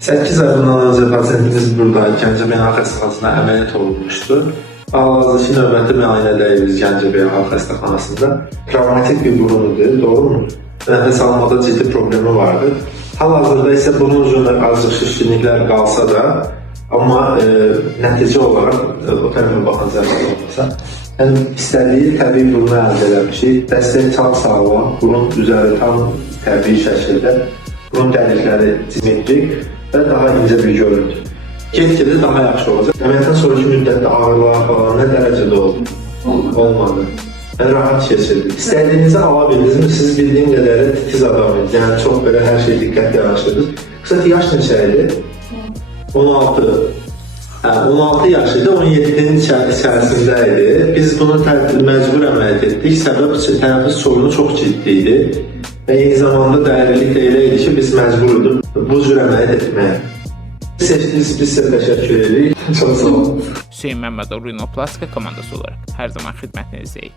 8 ay bundan önce pasiyentimiz burada Gəncə Beynəlxalq Xəstəxanasına əməliyyat olunmuşdu. Hal-hazırki növbəti müayinədəyik Gəncə Beynəlxalq Xəstəxanasında. Travmatik bir burundur, doğrumu? Nəfəs almada ciddi problemi vardı. Hal-hazırda isə burun ucunda azlıq şişkinliklər qalsa da, amma nəticə olaraq o tərəfə baxan zərər olmasa, istədiyi təbii burnu əldə eləmişik. Dəstək tam sağlam, burun üzəri tam təbii şəkildə, burun dəlikləri simetrik və daha incə bir görüntü. Get-gedə daha yaxşı olacaq. Əməliyyatdan sonraki müddətdə ağrılar falan nə dərəcədə oldu? Olmadı. Rahat keçirdik. İstədiyinizi ala bildiniz. Siz bildiyim qədərilə titiz adamınız. Yəni çox belə hər şey diqqət yaraşdırdınız. Qısat yaş neçə idi? 16. 16 yaş idi, 17-nin içərisində idi. Biz bunu məcbur əməliyyat etdik. Səbəb tənəffüs sorunu çox ciddi idi. Və eyni zamanda dəyərlilik də elə idi ki, biz məcbur idik bu cür əməliyyat etməyə. Seçdiniz, biz sizə təşəkkür edirik. Çox sağ olun. Hüseyin Məmmədov Rinoplastika komandası olaraq hər zaman xidmətinizdəyik.